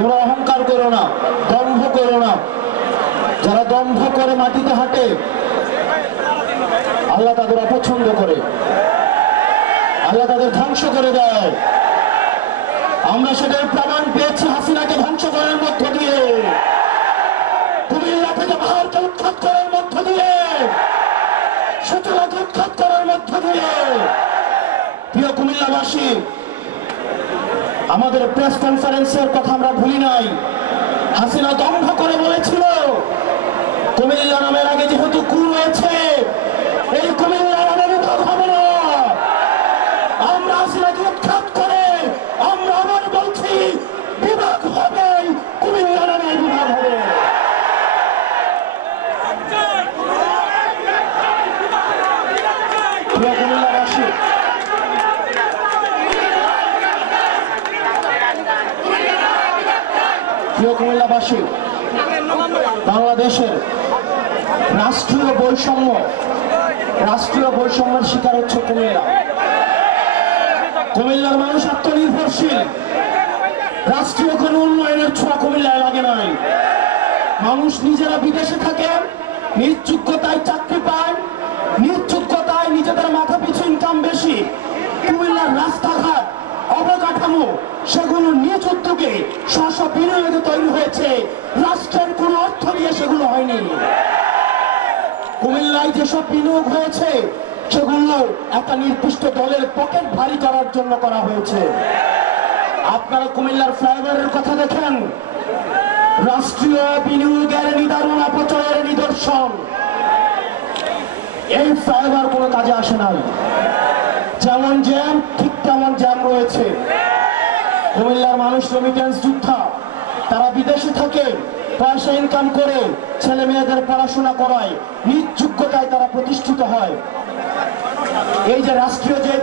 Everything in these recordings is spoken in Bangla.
তোমরা অহংকার করো না, দম্ভ করো না। যারা দম্ভ করে মাটিতে হাঁটে আল্লাহ তাদের অপছন্দ করে, আল্লাহ তাদের ধ্বংস করে দেয়। আমরা সেটার প্রমাণ পেয়েছি হাসিনাকে ধ্বংস করার মধ্য দিয়ে, কুমিল্লা থেকে পাহাড়কে উৎখাত করার মধ্য দিয়ে, সূচনাকে উৎখাত করার মধ্য দিয়ে। প্রিয় কুমিল্লাবাসী, আমাদের প্রেস কনফারেন্সের কথা আমরা ভুলি নাই। হাসিনা দম্ভ করে বলেছিল কুমিল্লা নামের আগে যেহেতু কু রয়েছে, এই কুমিল্লা নামে বিভাগ হবে না। আমরা হাসিনাকে উৎখাত করে আমরা আবার বলছি বিভাগ হবে, কুমিল্লা নামে বিভাগ হবে। প্রিয় কুমিল্লাবাসী, প্রিয় কুমিল্লাবাসী, বাংলাদেশের রাষ্ট্রীয় বৈষম্যের শিকার হচ্ছে কুমিল্লা। কুমিল্লার মানুষ আত্মনির্ভরশীল, রাষ্ট্রীয় কোনো উন্নয়নের ছোঁয়া কুমিল্লায় লাগে নাই। মানুষ নিজেরা বিদেশে থাকে, নিজ যোগ্যতায় চাকরি পায়, নিজ যোগ্যতায় নিজেদের মাথা পিছু ইনকাম বেশি। কুমিল্লার রাস্তাঘাট, অবকাঠামো সেগুলো নিজ উদ্যোগে স্ব বিনিয়োগে তৈরি হয়েছে, রাষ্ট্রের কোনো অর্থ দিয়ে সেগুলো হয়নি। কুমিল্লায় যেসব বিনিয়োগ হয়েছে সেগুলো একটা নির্দিষ্ট দলের পকেট ভারী করার জন্য করা হয়েছে। আপনারা কুমিল্লার ফ্লাইওভারের কথা দেখেন, রাষ্ট্রীয় বিনিয়োগের নিদারুণ অপচয়ের নিদর্শন। এই ফ্লাইওভার কোনো কাজে আসে নাই। যেমন জ্যাম ঠিক তেমন জ্যাম রয়েছে। কুমিল্লার মানুষ রেমিটেন্স যোদ্ধা, তারা বিদেশে থাকে, পয়সা ইনকাম করে ছেলে মেয়েদের পড়াশোনা করায়, নিজ যোগ্যতায় তারা প্রতিষ্ঠিত হয়। এই যে রাষ্ট্রীয় যে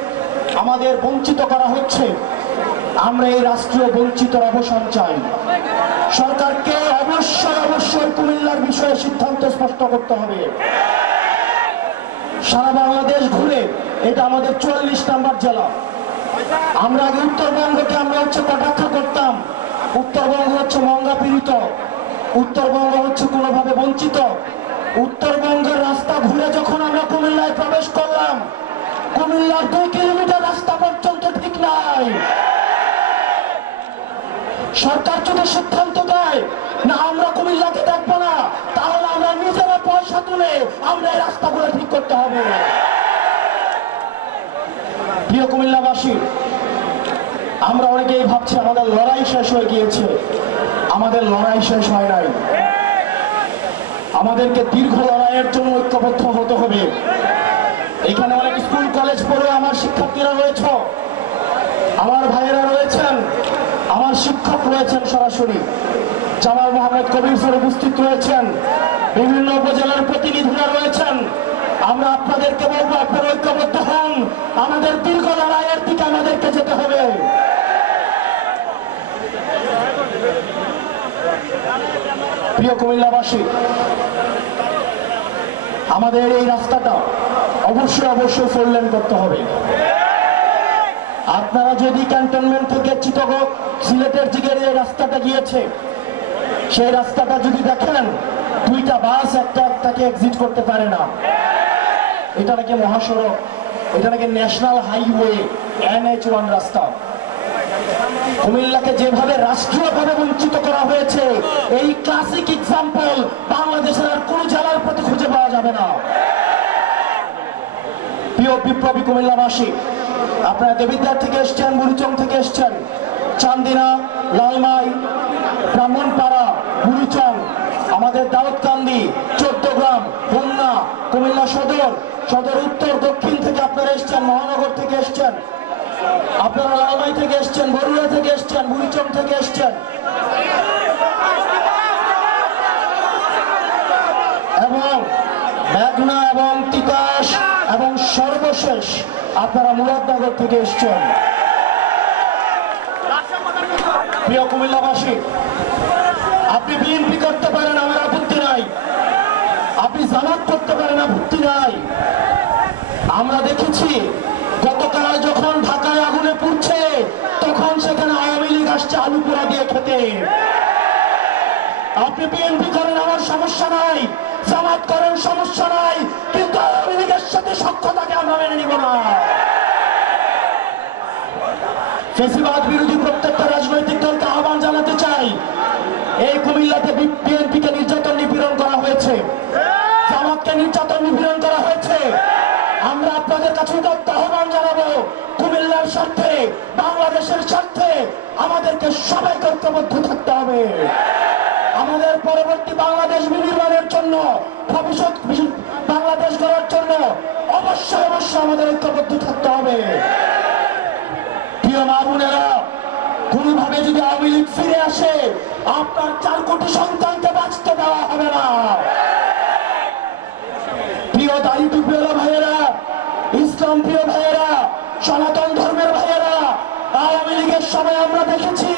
আমাদের বঞ্চিত করা হচ্ছে, আমরা এই রাষ্ট্রীয় বঞ্চিতর অবসান চাই। সরকারকে অবশ্যই কুমিল্লার বিষয়ে সিদ্ধান্ত স্পষ্ট করতে হবে। সারা বাংলাদেশ ঘুরে এটা আমাদের 44 নম্বর জেলা। আমরা আগে উত্তরবঙ্গকে আমরা কটাক্ষ করতাম, উত্তরবঙ্গ হচ্ছে মঙ্গা পীড়িত, উত্তরবঙ্গ হচ্ছে কোনোভাবে বঞ্চিত। উত্তরবঙ্গের রাস্তা ঘুরে যখন আমরা কুমিল্লায় প্রবেশ করলাম, কুমিল্লার 2 কিলোমিটার রাস্তা পর্যন্ত ঠিক নাই। সরকার যদি সিদ্ধান্ত দেয় না আমরা কুমিল্লাকে দেখবো না, তাহলে আমরা নিজেরা পয়সা তুলে আমরা এই রাস্তাগুলো ঠিক করতে হবে। প্রিয় কুমিল্লাবাসী, আমরা অনেকেই ভাবছি আমাদের লড়াই শেষ হয়ে গিয়েছে। আমাদের লড়াই শেষ হয় নাই। আমাদেরকে দীর্ঘ লড়াইয়ের জন্য ঐক্যবদ্ধ হতে হবে। এখানে অনেক স্কুল কলেজ পড়ে আমার শিক্ষার্থীরা রয়েছে, আমার ভাইয়েরা রয়েছেন, আমার শিক্ষক রয়েছেন, সরাসরি জামাল মোহাম্মদ কবির স্যার উপস্থিত রয়েছেন, বিভিন্ন উপজেলার প্রতিনিধিরা রয়েছেন। আমরা আপনাদেরকে বলবো আপনারা ঐক্যবদ্ধ হন। আমাদের দীর্ঘ লড়াইয়ের দিকে আমাদেরকে যেতে হবে। প্রিয় কুমিল্লাবাসী, আমাদের এই রাস্তাটা অবশ্যই 4 লেন করতে হবে। আপনারা যদি ক্যান্টনমেন্ট থেকে চিটাগং সিলেটের দিকে এই রাস্তাটা গিয়েছে, সেই রাস্তাটা যদি দেখেন 2টা বাস একটাকে এক্সিট করতে পারে না। এটা নাকি মহাসড়ক, এটা নাকি ন্যাশনাল হাইওয়ে NH1 রাস্তা। কুমিল্লাকে যেভাবে রাষ্ট্রীয়ভাবে বঞ্চিত করা হয়েছে, এই ক্লাসিক এক্সাম্পল বাংলাদেশের আর কোন জেলার প্রতি খুঁজে পাওয়া যাবে না। প্রিয় বিপ্লবী কুমিল্লাবাসী, আপনারা দেবিদ্বার থেকে এসছেন, বুড়িচং থেকে এসছেন, চান্দিনা, লালমাই, ব্রাহ্মণপাড়া, বুড়িচং, আমাদের দাউদকান্দি, 14 গ্রাম, হোমনা, কুমিল্লা সদর, সদর উত্তর দক্ষিণ থেকে আপনারা এসছেন, মহানগর থেকে এসছেন, আপনারা লালমাই থেকে এসছেন, বরুড়া থেকে এসছেন, বুড়িচং থেকে এসছেন, এবং মেঘনা এবং তিতাস, এবং সর্বশেষ আপনারা মুরাদনগর থেকে এসছেন। প্রিয় কুমিল্লাবাসী, আপনি বিএনপি করতে পারেন, আমার আপত্তি নাই। আপনি জামাত করতে পারেন, আপত্তি নাই। আমরা দেখেছি গতকাল যখন ঢাকায় আগুনে পুড়ছে, তখন সেখানে আওয়ামী লীগ আসছে আলু পোড়া দিয়ে খেতে। আপনি বিএনপি করেন, আমার সমস্যা নাই, জামাত করেন, সমস্যা নাই, কিন্তু আওয়ামী লীগের সাথে সখ্যতাকে আমরা মেনে নিব না। ফ্যাসিবাদ বিরোধী প্রত্যেকটা রাজনৈতিক দলকে আহ্বান জানাতে চাই, এই কুমিল্লাতে বিএনপিকে নির্যাতন নিপীড়ন করা হয়েছে, জামাতকে নির্যাতন নিপীড়ন করা হয়েছে। আমরা আপনাদের কাছে আহ্বান জানাবো, কুমিল্লার স্বার্থে, বাংলাদেশের স্বার্থে আমাদেরকে সবাইকে ঐক্যবদ্ধ থাকতে হবে। আমাদের পরবর্তী বাংলাদেশ বিনির্মাণের জন্য, ভবিষ্যৎ বাংলাদেশ গড়ার জন্য অবশ্যই অবশ্যই আমাদের ঐক্যবদ্ধ থাকতে হবে। প্রিয় মা বোনেরা, কোনোভাবে যদি আওয়ামী লীগ ফিরে আসে, আপনার 4 কোটি সন্তানকে বাঁচতে দেওয়া হবে না। প্রিয় দাড়ি টুপিওয়ালা ভাইয়েরা, ইসলাম প্রিয় ভাইয়েরা, সনাতন ধর্মের ভাইয়েরা, আওয়ামী লীগের সময় আমরা দেখেছি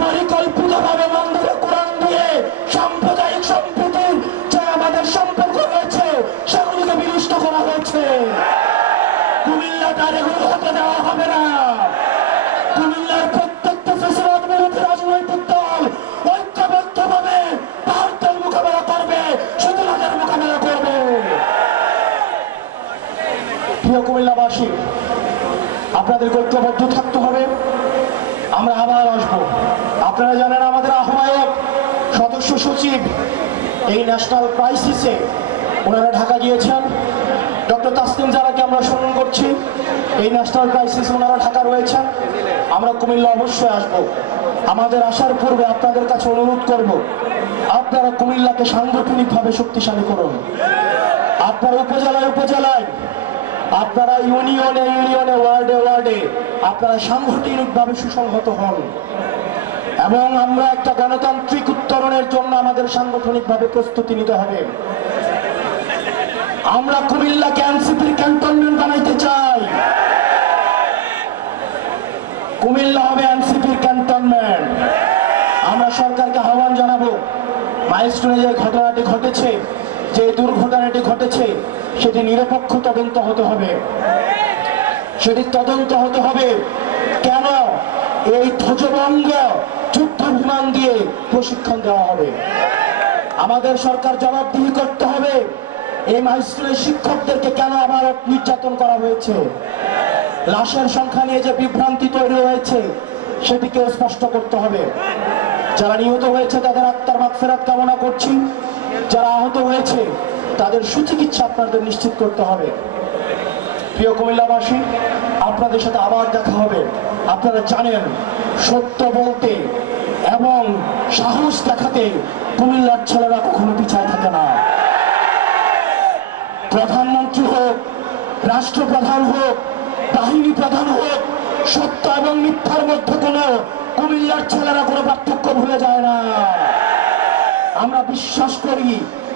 পরিকল্পিতভাবে মন্দিরে কোরআন দিয়ে সাম্প্রদায়িক সম্প্রীতির যে আমাদের সম্পর্ক রয়েছে সেগুলিকে বিনষ্ট করা হয়েছে। কুমিল্লা তার এগুলো হতে দেওয়া হবে না। কুমিল্লার প্রত্যেকটা ফ্যাসিবাদ বিরোধী রাজনৈতিক দল ঐক্যবদ্ধভাবে ভারতের মোকাবেলা করবে, শত্রুদের মোকাবেলা করবে। প্রিয় কুমিল্লাবাসী, আপনাদের ঐক্যবদ্ধ থাকতে হবে। আমরা আবার আসবো। আপনারা জানেন আমাদের আহ্বায়ক, সদস্য সচিব এই ন্যাশনাল ক্রাইসিসে ওনারা ঢাকা গিয়েছেন। ডক্টর তাসনিম জারাকে আমরা স্মরণ করছি। এই ন্যাশনাল ক্রাইসিস ওনারা ঢাকা রয়েছেন। আমরা কুমিল্লা অবশ্যই আসব। আমাদের আসার পূর্বে আপনাদের কাছে অনুরোধ করব, আপনারা কুমিল্লাকে সাংগঠনিকভাবে শক্তিশালী করুন। আপনারা উপজেলায় উপজেলায়, আপনারা ইউনিয়নে ইউনিয়নে, ওয়ার্ডে ওয়ার্ডে আপনারা সাংগঠনিকভাবে সুসংহত হন এবং আমরা একটা গণতান্ত্রিক উত্তরণের জন্য আমাদের সাংগঠনিকভাবে প্রস্তুতি নিতে হবে। আমরা কুমিল্লাকে এনসিপির ক্যান্টনমেন্ট বানাইতে চাই। কুমিল্লা হবে এনসিপির ক্যান্টনমেন্ট। আমরা সরকারকে আহ্বান জানাবো, মাইলস্টোনে যে ঘটনাটি ঘটেছে, যে দুর্ঘটনাটি ঘটেছে, সেটি নিরপেক্ষ তদন্ত হতে হবে। সেটি তদন্ত হতে হবে কেন এই ধ্বজভঙ্গ যুদ্ধ বিমান দিয়ে প্রশিক্ষণ দেওয়া হবে। আমাদের সরকার জবাবদিহি করতে হবে, এই মাইলস্টোনের শিক্ষকদেরকে কেন আবার নির্যাতন করা হয়েছে। লাশের সংখ্যা নিয়ে যে বিভ্রান্তি তৈরি হয়েছে সেটিকেও স্পষ্ট করতে হবে। যারা নিহত হয়েছে তাদের আত্মার মাগফিরাত কামনা করছি। যারা আহত হয়েছে তাদের সুচিকিৎসা আপনাদের নিশ্চিত করতে হবে। প্রিয় কুমিল্লাবাসী, আপনাদের সাথে আবার দেখা হবে। আপনারা জানেন, সত্য বলতে এবং সাহস দেখাতে কুমিল্লার ছেলেরা কখনো পিছায় থাকে না। প্রধানমন্ত্রী হোক, রাষ্ট্রপ্রধান হোক, বাহিনী প্রধান হোক, সত্য এবং মিথ্যার মধ্যে কোনো কুমিল্লার ছেলেরা কোনো পার্থক্য ভুলে যায় না। আমরা বিশ্বাস করি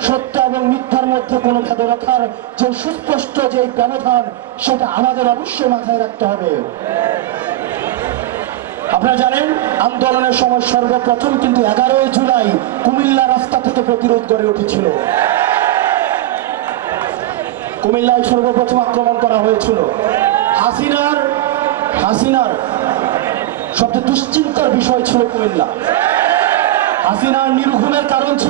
সত্য এবং মিথ্যার মধ্যে কোনো ভেদ রাখার যে সুস্পষ্ট যে ব্যবধান, সেটা আমাদের অবশ্যই মাথায় রাখতে হবে। আপনারা জানেন, আন্দোলনের সময় সর্বপ্রথম কিন্তু 11 জুলাই কুমিল্লা রাস্তা থেকে প্রতিরোধ গড়ে উঠেছিল। কুমিল্লায় সর্বপ্রথম আক্রমণ করা হয়েছিল। হাসিনার সবচেয়ে দুশ্চিন্তার বিষয় ছিল কুমিল্লা। হাসিনার নির্ঘুমের কারণ ছিল